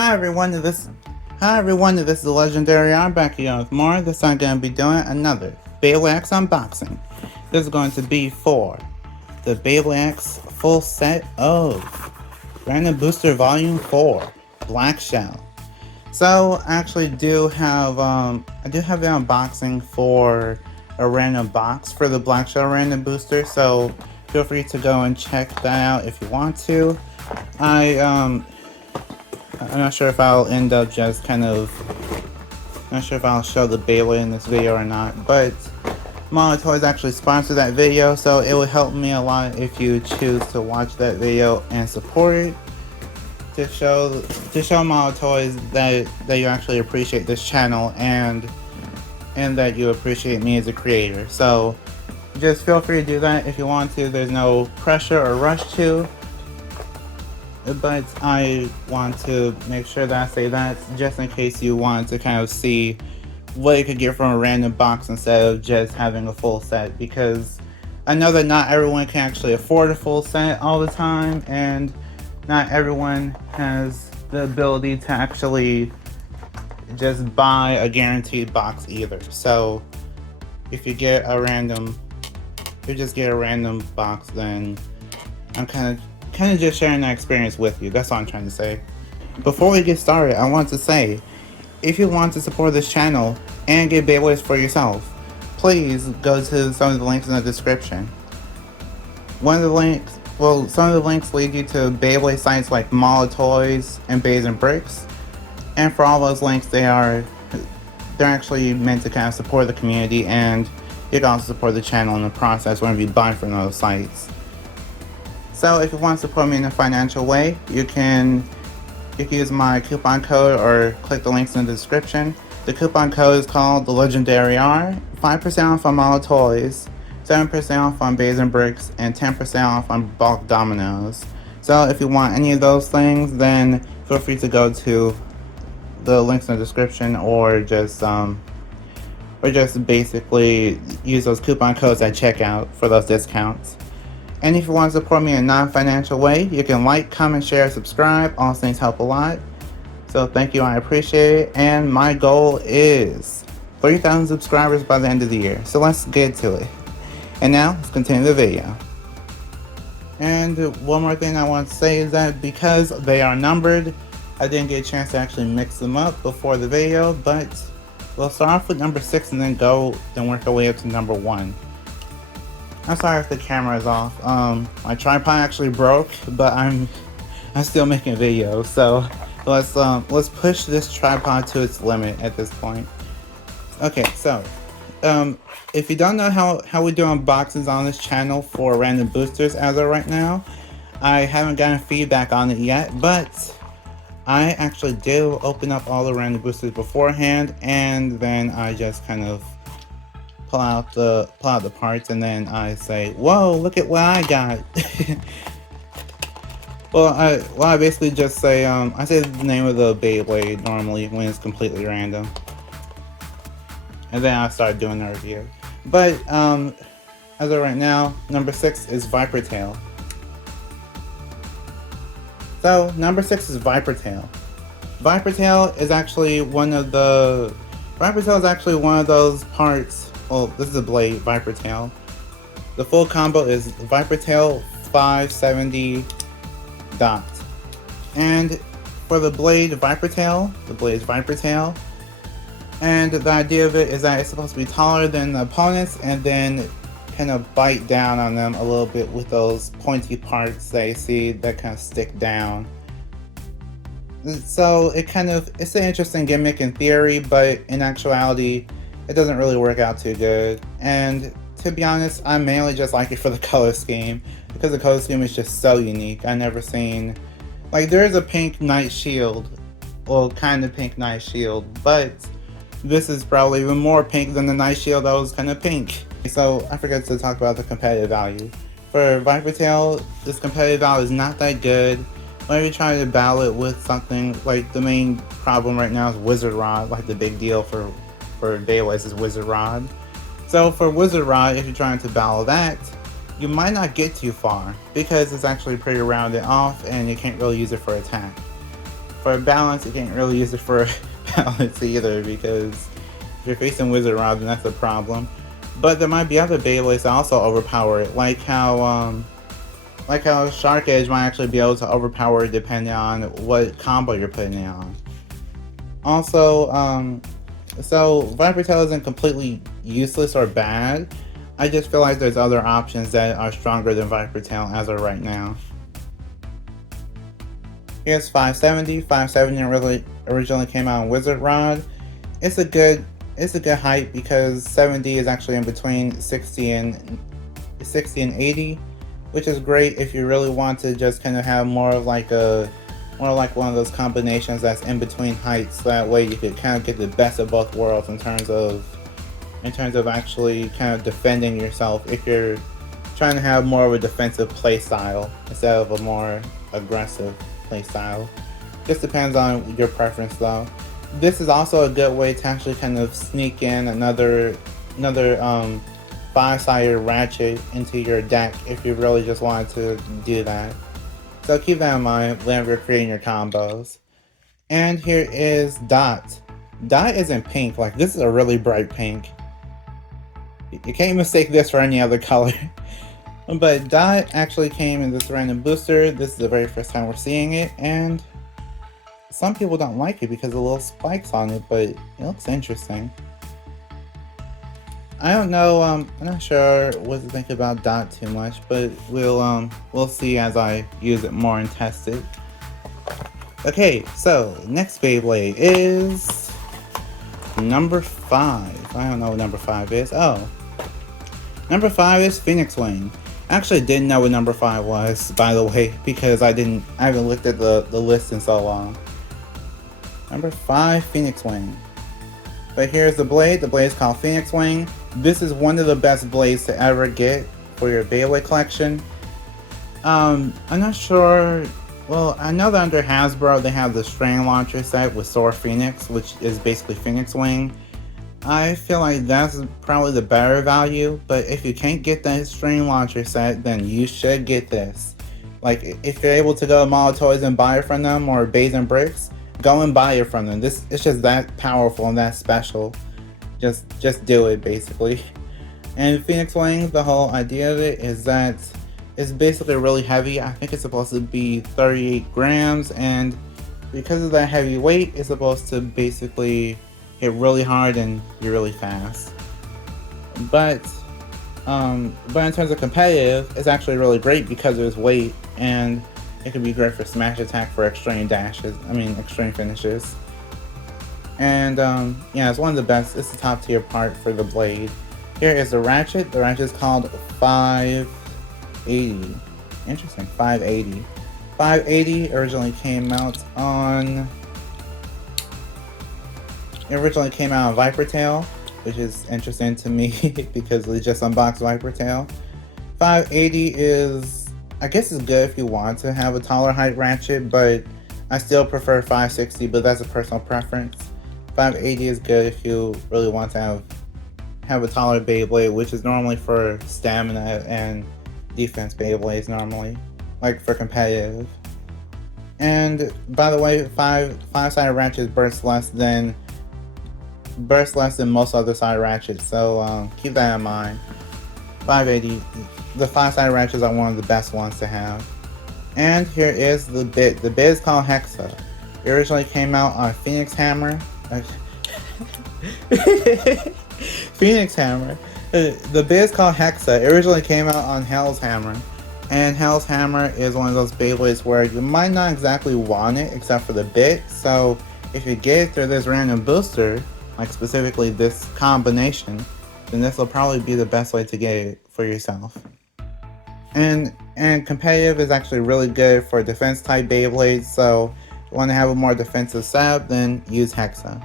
Hi everyone, this is the Legendary. I'm back again with more. This time I'm going to be doing another Beyblade X unboxing. This is going to be for the Beyblade X full set of Random Booster Volume 4 Black Shell. So I actually do have the unboxing for a random box for the Black Shell Random Booster. So feel free to go and check that out if you want to. I'm not sure if I'll end up just not sure if I'll show the Beyblade in this video or not, but Model Toys actually sponsored that video, so it would help me a lot if you choose to watch that video and support it to show Model Toys that you actually appreciate this channel and that you appreciate me as a creator. So just feel free to do that if you want to. There's no pressure or rush to. But I want to make sure that I say that just in case you want to kind of see what you could get from a random box instead of just having a full set, because I know that not everyone can actually afford a full set all the time, and not everyone has the ability to actually just buy a guaranteed box either. So if you just get a random box, then I'm kind of just sharing that experience with you. That's all I'm trying to say. Before we get started, I want to say, if you want to support this channel and get Beyblades for yourself, please go to some of the links in the description. Some of the links lead you to Beyblade sites like Model Toys and Bays and Bricks, and for all those links, they're actually meant to kind of support the community, and you can also support the channel in the process whenever you buy from those sites. So if you want to support me in a financial way, you can use my coupon code or click the links in the description. The coupon code is called the Legendary R. 5% off on Model Toys, 7% off on Bays and Bricks, and 10% off on bulk dominoes. So if you want any of those things, then feel free to go to the links in the description, or just basically use those coupon codes at checkout for those discounts. And if you want to support me in a non-financial way, you can like, comment, share, subscribe. All those things help a lot. So thank you, I appreciate it. And my goal is 3,000 subscribers by the end of the year. So let's get to it. And now, let's continue the video. And one more thing I want to say is that because they are numbered, I didn't get a chance to actually mix them up before the video. But we'll start off with number 6 and then work our way up to number 1. I'm sorry if the camera is off. My tripod actually broke, but I'm still making videos, so let's push this tripod to its limit at this point. Okay, so if you don't know how we do unboxings on this channel for random boosters as of right now, I haven't gotten feedback on it yet, but I actually do open up all the random boosters beforehand, and then I just kind of pull out the parts, and then I say, "Whoa, look at what I got!" I basically just say, I say the name of the Beyblade normally when it's completely random, and then I start doing the review. But as of right now, number 6 is Viper Tail. So number 6 is Viper Tail. Viper Tail is actually one of those parts. Well, this is a blade, Viper Tail. The full combo is Viper Tail 570 dot. And for the blade Viper Tail, the blade is Viper Tail. And the idea of it is that it's supposed to be taller than the opponents and then kind of bite down on them a little bit with those pointy parts that you see that kind of stick down. So it's an interesting gimmick in theory, but in actuality, it doesn't really work out too good. And to be honest, I mainly just like it for the color scheme, because the color scheme is just so unique. I've never seen, like, there is a pink Knight Shield, well, kind of pink Knight Shield, but this is probably even more pink than the Knight Shield that was kind of pink. So I forgot to talk about the competitive value. For Viper Tail, this competitive value is not that good. Whenever you try to battle it with something, like, the main problem right now is Wizard Rod. Like, the big deal for Beyblades is Wizard Rod. So for Wizard Rod, if you're trying to battle that, you might not get too far, because it's actually pretty rounded off and you can't really use it for attack. For balance, you can't really use it for balance either, because if you're facing Wizard Rod, then that's a problem. But there might be other Beyblades that also overpower it, like how Shark Edge might actually be able to overpower it depending on what combo you're putting it on. Also, so Viper Tail isn't completely useless or bad. I just feel like there's other options that are stronger than Viper Tail as of right now. Here's 570. 570 originally came out on Wizard Rod. It's a good height because 70 is actually in between 60 and 80, which is great if you really want to just kind of have more like one of those combinations that's in between heights. That way you could kind of get the best of both worlds in terms of actually kind of defending yourself if you're trying to have more of a defensive play style instead of a more aggressive play style. Just depends on your preference though. This is also a good way to actually kind of sneak in another 5-sided ratchet into your deck if you really just wanted to do that. So keep that in mind whenever you're creating your combos. And here is Dot. Dot is in pink. Like, this is a really bright pink. You can't mistake this for any other color. But Dot actually came in this random booster. This is the very first time we're seeing it, and some people don't like it because of the little spikes on it, but it looks interesting. I don't know, I'm not sure what to think about Dot too much, but we'll see as I use it more and test it. Okay, so next Beyblade is number 5. I don't know what number 5 is. Oh, number 5 is Fenix Wing. I actually didn't know what number 5 was, by the way, because I haven't looked at the list in so long. Number 5, Fenix Wing. But here's the blade. The blade is called Fenix Wing. This is one of the best blades to ever get for your Beyblade collection. I'm not sure. Well, I know that under Hasbro they have the string launcher set with Soar Phoenix, which is basically Fenix Wing. I feel like that's probably the better value, but if you can't get that string launcher set, then you should get this. Like, if you're able to go to Mall Toys and buy it from them, or Bays and Bricks, go and buy it from them. It's just that powerful and that special. Just do it, basically. And Fenix Wing, the whole idea of it is that it's basically really heavy. I think it's supposed to be 38 grams, and because of that heavy weight, it's supposed to basically hit really hard and be really fast. But in terms of competitive, it's actually really great because of its weight, and it can be great for smash attack for extreme dashes. Extreme finishes. And yeah, it's one of the best. It's the top tier part for the blade. Here is the ratchet. The ratchet is called 580. Interesting, 580. 580 originally came out on. It originally came out on Viper Tail, which is interesting to me because we just unboxed Viper Tail. 580 is, I guess, it's good if you want to have a taller height ratchet, but I still prefer 560, but that's a personal preference. 580 is good if you really want to have a taller Beyblade, which is normally for stamina and defense Beyblades normally, like for competitive. And by the way, five-sided ratchets burst less than most other side ratchets, so keep that in mind. 580, the 5-sided ratchets are one of the best ones to have. And here is the bit. The bit is called Hexa. It originally came out on Phoenix Hammer. Phoenix Hammer. The bit is called Hexa. It originally came out on Hell's Hammer. And Hell's Hammer is one of those Beyblades where you might not exactly want it except for the bit. So if you get it through this random booster, like specifically this combination, then this will probably be the best way to get it for yourself. And competitive is actually really good for defense type Beyblades, so if you want to have a more defensive setup, then use Hexa.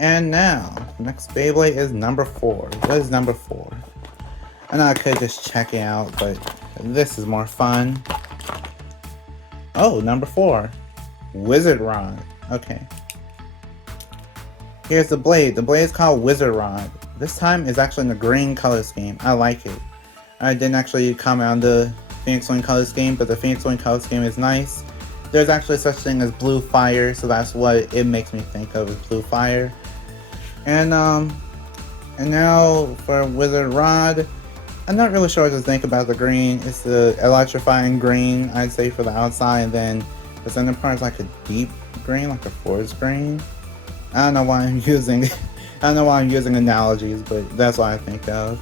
And now, next Beyblade is number 4. What is number 4? I know I could just check it out, but this is more fun. Oh, number 4. Wizard Rod. Okay. Here's the blade. The blade is called Wizard Rod. This time it's actually in the green color scheme. I like it. I didn't actually comment on the Phoenix Wing color scheme, but the Phoenix Wing color scheme is nice. there's actually such thing as blue fire, so that's what it makes me think of, is blue fire. And now for Wizard Rod, I'm not really sure what to think about the green. It's the electrifying green, I'd say, for the outside, and then the center part is like a deep green, like a forest green. I don't know why I'm using analogies, but that's what I think of.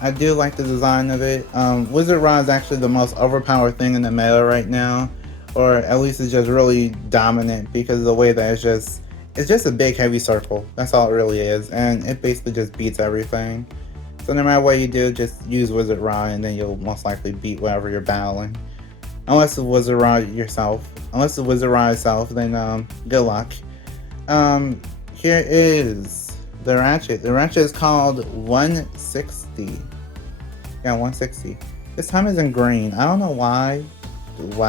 I do like the design of it. Wizard Rod is actually the most overpowered thing in the meta right now, or at least it's just really dominant because of the way that it's just a big heavy circle. That's all it really is, and it basically just beats everything. So no matter what you do, just use Wizard Rod and then you'll most likely beat whatever you're battling. Unless it's Wizard Rod itself, then good luck. Here is the Ratchet. The Ratchet is called 160. Yeah, 160. This time it's in green. I don't know why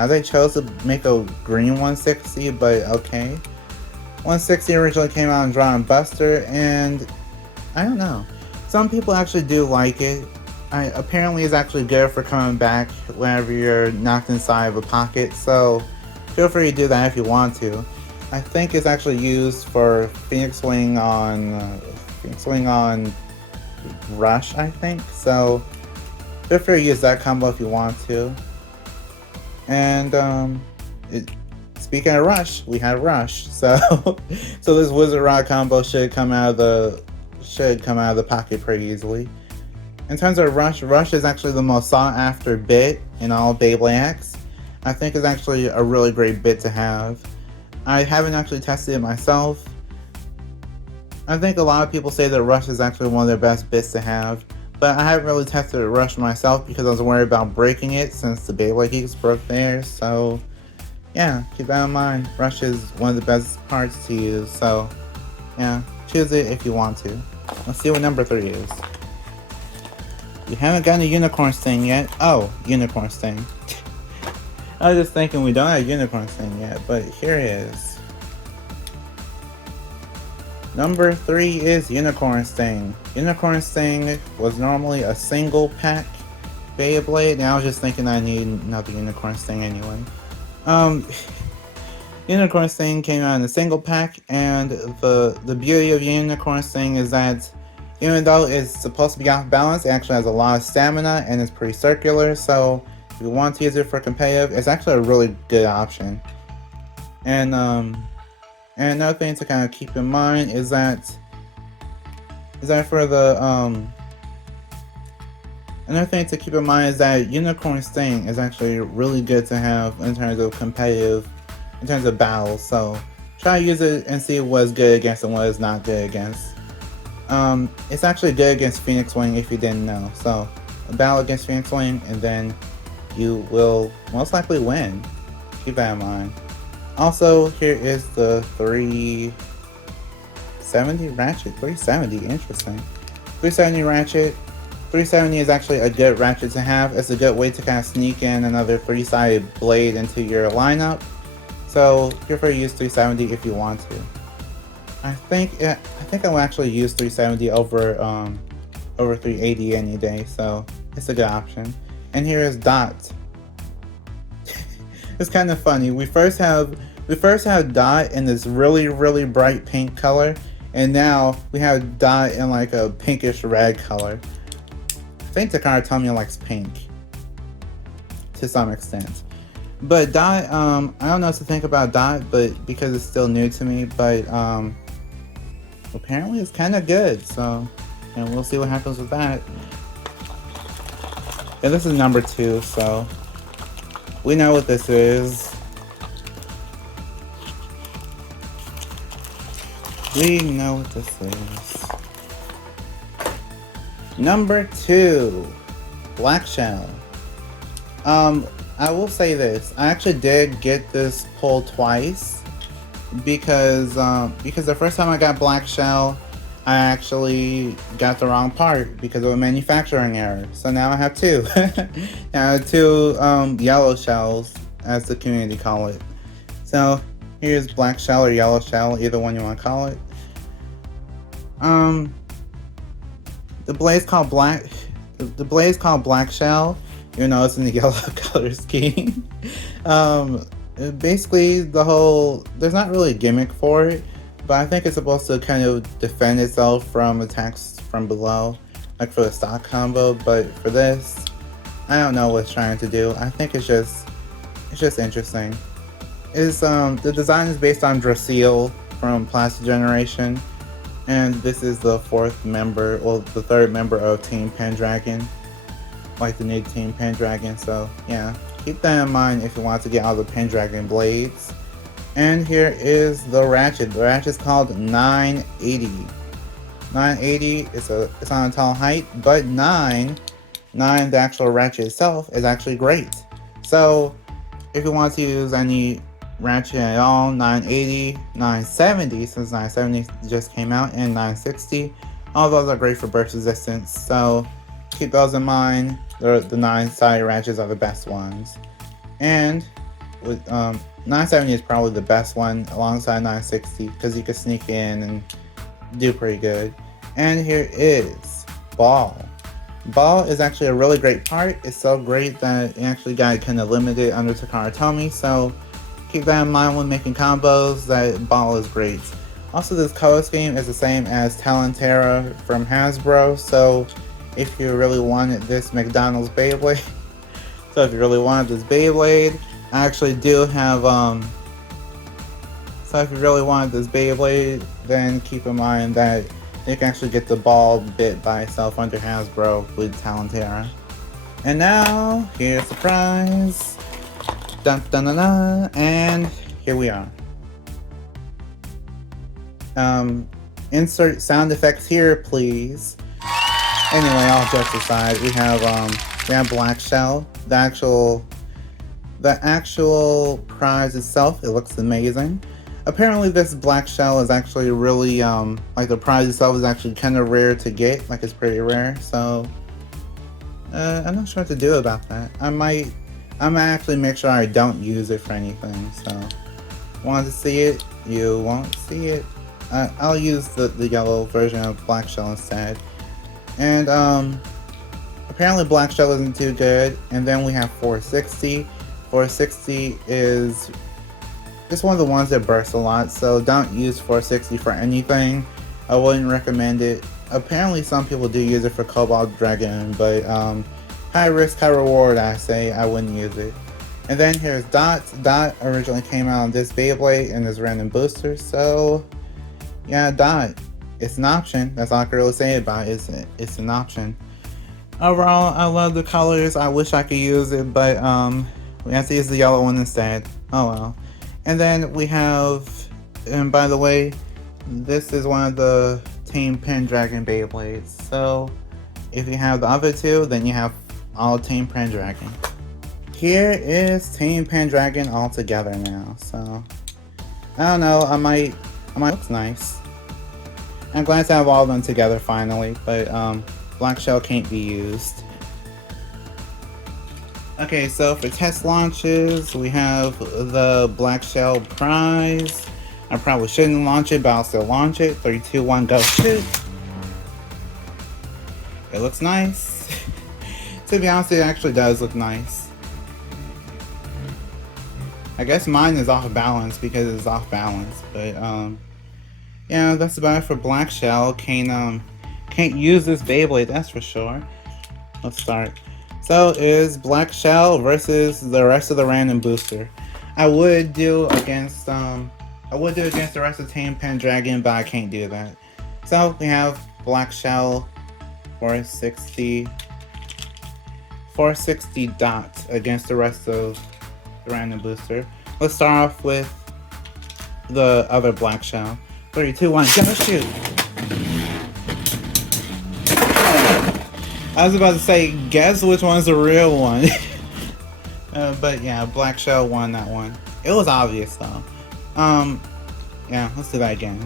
they chose to make a green 160, but okay. 160 originally came out in Draw and Buster, and I don't know. Some people actually do like it. Apparently it's actually good for coming back whenever you're knocked inside of a pocket, so feel free to do that if you want to. I think it's actually used for Fenix Wing on Rush, I think, so feel free to use that combo if you want to. And speaking of Rush, we had Rush, so this Wizard Rod combo should come out of the pocket pretty easily. In terms of Rush is actually the most sought after bit in all Beyblade X. I think it's actually a really great bit to have. I haven't actually tested it myself. I think a lot of people say that Rush is actually one of their best bits to have, but I haven't really tested Rush myself because I was worried about breaking it since the Beyblade Geeks broke theirs, so yeah, keep that in mind. Rush is one of the best parts to use, so yeah, choose it if you want to. Let's see what number 3 is. We haven't gotten a Unicorn Sting yet. Oh, Unicorn Sting. I was just thinking we don't have Unicorn Sting yet, but here it is. Number 3 is Unicorn Sting. Unicorn Sting was normally a single pack Beyblade, and I was just thinking I need another Unicorn Sting anyway. Unicorn Sting came out in a single pack, and the beauty of Unicorn Sting is that even though it's supposed to be off balance, it actually has a lot of stamina and it's pretty circular, so if you want to use it for competitive, it's actually a really good option. And another thing to kind of keep in mind is that another thing to keep in mind is that Unicorn Sting is actually really good to have in terms of battles, so try to use it and see what's good against and what is not good against. It's actually good against Fenix Wing if you didn't know, so a battle against Fenix Wing and then you will most likely win. Keep that in mind. Also, here is the 370 Ratchet. 370, interesting. 370 Ratchet. 370 is actually a good Ratchet to have. It's a good way to kind of sneak in another 3-sided blade into your lineup. So feel free to use 370 if you want to. I think I will actually use 370 over 380 any day, so it's a good option. And here is Dot. It's kind of funny. We first have Dot in this really bright pink color, and now we have Dot in like a pinkish red color. I think Takara Tomy likes pink to some extent. But Dot, I don't know what to think about Dot, but because it's still new to me, but apparently it's kind of good, so and we'll see what happens with that. And this is number 2, so we know what this is. We know what this is. Number 2, Black Shell. I will say this. I actually did get this pull twice because the first time I got Black Shell, I actually got the wrong part because of a manufacturing error. So now I have 2. Now I have 2 yellow shells, as the community call it. So here's Black Shell or Yellow Shell, either one you want to call it. The blade's called Black Shell. You know, it's in the yellow color scheme. Basically, there's not really a gimmick for it, but I think it's supposed to kind of defend itself from attacks from below, like for the stock combo. But for this, I don't know what it's trying to do. I think it's just interesting. The design is based on Drasil from Plastic Generation, and this is the the third member of Team Pendragon, like the new Team Pendragon. So yeah, keep that in mind if you want to get all the Pendragon blades. And here is the ratchet. The ratchet's called 980. 980 it's on a tall height, but 9, the actual ratchet itself, is actually great. So if you want to use any ratchet at all, 980, 970, since 970 just came out, and 960, all those are great for burst resistance. So keep those in mind. The 9-sided ratchets are the best ones. And with 970 is probably the best one alongside 960 because you can sneak in and do pretty good. And here is Ball. Ball is actually a really great part. It's so great that it actually got kind of limited under Takara Tomy, so keep that in mind when making combos, that Ball is great. Also, this color scheme is the same as Talentera from Hasbro, so if you really wanted this McDonald's Beyblade, I actually do have, so if you really wanted this Beyblade, then keep in mind that you can actually get the Ball bit by itself under Hasbro with Talentera. And now, here's the prize. Dun dun dun dun, and here we are. Insert sound effects here, please. Anyway, all jokes aside, we have Black Shell. The actual prize itself, it looks amazing. Apparently this Black Shell is actually really, like the prize itself is actually kind of rare to get, like it's pretty rare, so I'm not sure what to do about that. I might actually make sure I don't use it for anything, so want to see it? You won't see it. I'll use the yellow version of Black Shell instead. And apparently Black Shell isn't too good, and then we have 460. 460 is just one of the ones that bursts a lot, so don't use 460 for anything. I wouldn't recommend it. Apparently some people do use it for Cobalt Dragon, but high risk, high reward, I say. I wouldn't use it. And then here's Dot. Dot originally came out on this Beyblade and this random booster, so yeah, Dot. It's an option. That's all I can really say about it. It's an option. Overall, I love the colors. I wish I could use it, but we have to use the yellow one instead. Oh well. And then we have, and by the way, this is one of the Team Pendragon Beyblades. So if you have the other two, then you have all Team Pendragon. Here is Team Pendragon all together now. So I don't know. I might looks nice. I'm glad to have all of them together finally, but Black Shell can't be used. Okay, so for test launches, we have the Black Shell prize. I probably shouldn't launch it, but I'll still launch it. 3, 2, 1, go shoot! It looks nice. To be honest, it actually does look nice. I guess mine is off balance because it's off balance, but yeah, that's about it for Black Shell. Can't use this Beyblade, that's for sure. Let's start. So it is Black Shell versus the rest of the random booster. I would do against the rest of Team Pendragon, but I can't do that. So we have Black Shell 460 Dot against the rest of the random booster. Let's start off with the other Black Shell. 3, 2, 1, go shoot! I was about to say, guess which one's the real one. But yeah, Black Shell won that one. It was obvious though. Yeah, let's do that again.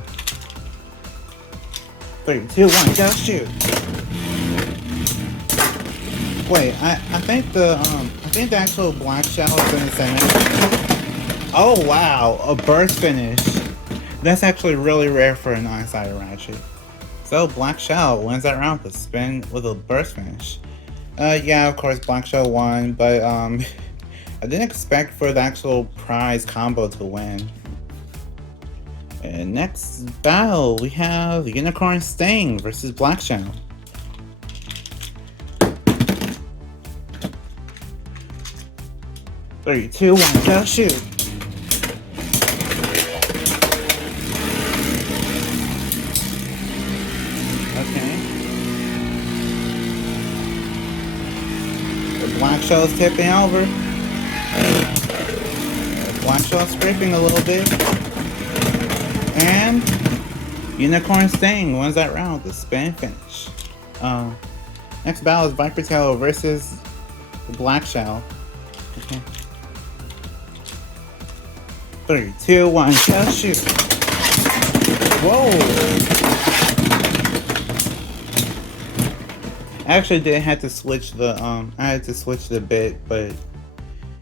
3, 2, 1, go shoot! Wait, I think the actual Black Shell is in the center. Oh wow, a burst finish. That's actually really rare for a 9-sided ratchet. So Black Shell wins that round with a spin with a burst finish. Yeah, of course Black Shell won, but I didn't expect for the actual prize combo to win. And next battle, we have Unicorn Sting versus Black Shell. Three, two, one, go shoot! Okay. The Black Shell's tipping over. The Black Shell's scraping a little bit. And Unicorn Sting wins that round with a spin finish. Next battle is Viper Tail versus the Black Shell. Okay. 3, 2, 1, go shoot! Whoa! I actually did have to switch the bit, but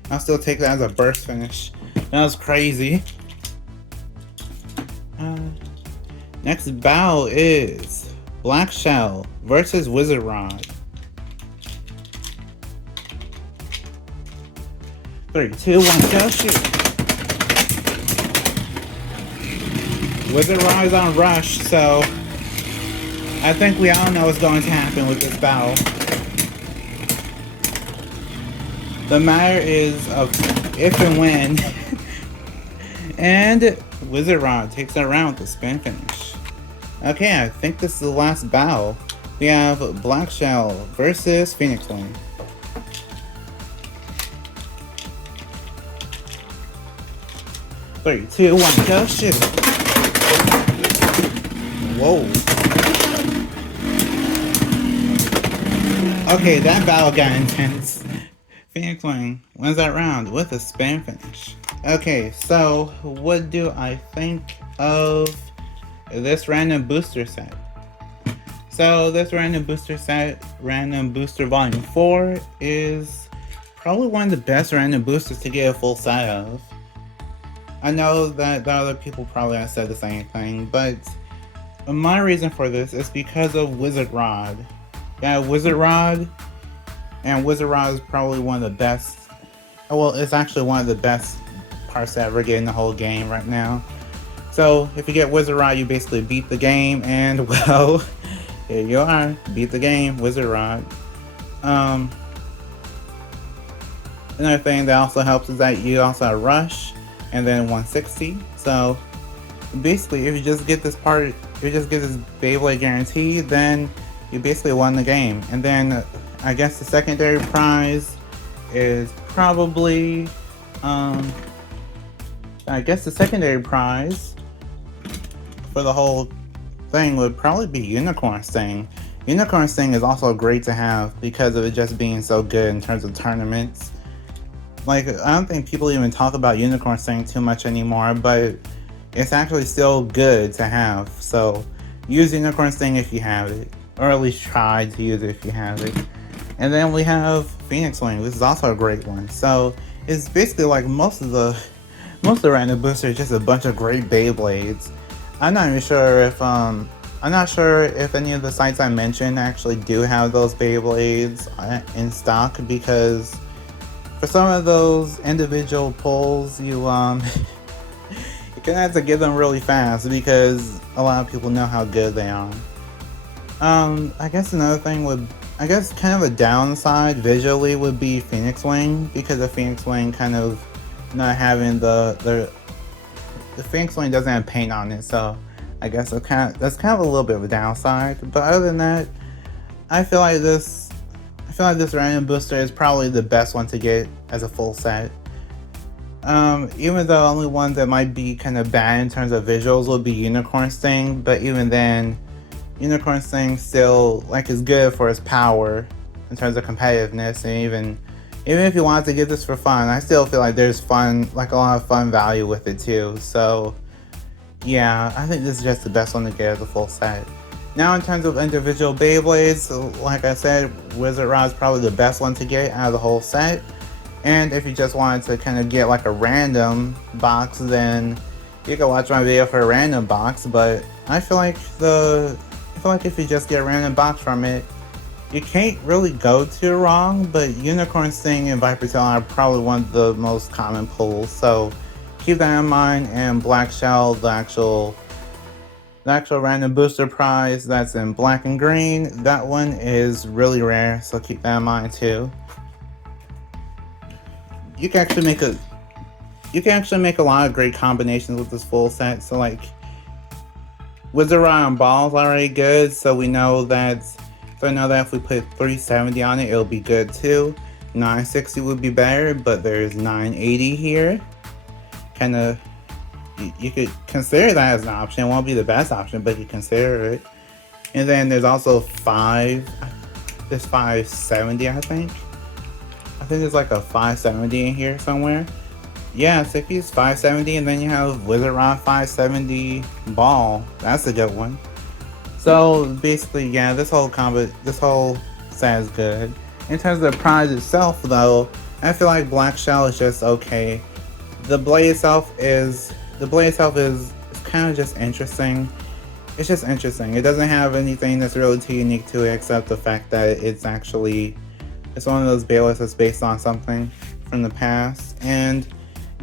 I'll still take that as a burst finish. That was crazy. Next battle is Black Shell versus Wizard Rod. 3, 2, 1, go shoot! Wizard Rod is on rush, so I think we all know what's going to happen with this battle. The matter is of if and when. And Wizard Rod takes that round with a spin finish. Okay, I think this is the last battle. We have Black Shell versus Fenix Wing. Three, two, one, go shoot! Whoa. Okay, that battle got intense. Fenix Wing wins that round with a spin finish. Okay, so what do I think of this random booster set? So this random booster set, Random Booster Volume 4, is probably one of the best random boosters to get a full set of. I know that the other people probably have said the same thing, but my reason for this is because of Wizard Rod. Yeah, Wizard Rod, and Wizard Rod is probably one of the best, well, it's actually one of the best parts to ever get in the whole game right now. So if you get Wizard Rod, you basically beat the game, and well, here you are, beat the game, Wizard Rod. Another thing that also helps is that you also have Rush, and then 160. So basically, if you just get this part, if you just get this Beyblade guarantee, then you basically won the game. And then I guess the secondary prize is probably, I guess the secondary prize for the whole thing would probably be Unicorn Sting. Unicorn Sting is also great to have because of it just being so good in terms of tournaments. Like, I don't think people even talk about Unicorn Sting too much anymore, but it's actually still good to have. So use Unicorn Sting if you have it, or at least try to use it if you have it. And then we have Fenix Wing. This is also a great one. So it's basically like most of the random boosters is just a bunch of great Beyblades. I'm not sure if any of the sites I mentioned actually do have those Beyblades in stock, because for some of those individual pulls, you you're gonna have to get them really fast because a lot of people know how good they are. I guess another thing kind of a downside visually would be Fenix Wing, because the Fenix Wing kind of not having the Fenix Wing doesn't have paint on it, so I guess that's kind of a little bit of a downside. But other than that, I feel like this random booster is probably the best one to get as a full set. Even though only one that might be kind of bad in terms of visuals would be Unicorn Sting, but even then, Unicorn Sting still is good for its power in terms of competitiveness, and even if you wanted to get this for fun, I still feel like there's a lot of fun value with it too. So yeah, I think this is just the best one to get as a full set. Now in terms of individual Beyblades, like I said, Wizard Rod is probably the best one to get out of the whole set. And if you just wanted to kind of get a random box, then you can watch my video for a random box. But I feel like if you just get a random box from it, You can't really go too wrong, but Unicorn Sting and Viper Tail are probably one of the most common pulls, so keep that in mind. And Black Shell, the actual random booster prize that's in black and green, that one is really rare, so keep that in mind too. You can actually make a lot of great combinations with this full set. So like Wizard Rod on Ball is already good, so I know that if we put 370 on it, it'll be good too. 960 would be better, but there's 980 here. Kinda, you could consider that as an option. It won't be the best option, but you consider it. And then there's also there's 570, I think. I think there's like a 570 in here somewhere. Yeah, Sippy's 570, and then you have Wizard Rod 570 Ball. That's a good one. So basically, yeah, this whole set is good. In terms of the prize itself, though, I feel like Black Shell is just okay. The blade itself is kind of just interesting. It's just interesting. It doesn't have anything that's really too unique to it, except the fact that it's one of those Beyblades that's based on something from the past. And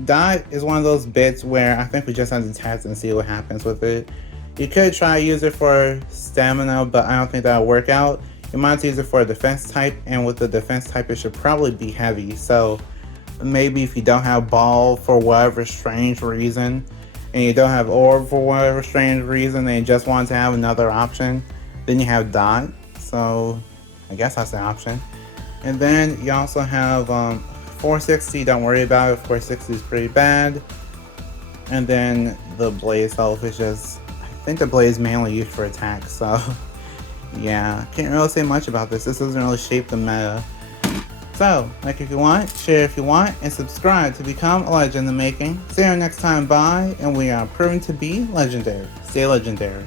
Dot is one of those bits where I think we just have to test and see what happens with it. You could try to use it for stamina, but I don't think that'll work out. You might have to use it for a defense type, and with the defense type it should probably be heavy. So maybe if you don't have Ball for whatever strange reason, and you don't have Orb for whatever strange reason, and you just want to have another option, then you have Dot. So I guess that's an option. And then you also have 460, don't worry about it. 460 is pretty bad. And then the blade itself is just, I think the blade is mainly used for attack, so yeah, can't really say much about this. This doesn't really shape the meta. So, like if you want, share if you want, and subscribe to become a legend in the making. See you next time, bye, and we are proven to be legendary. Stay legendary.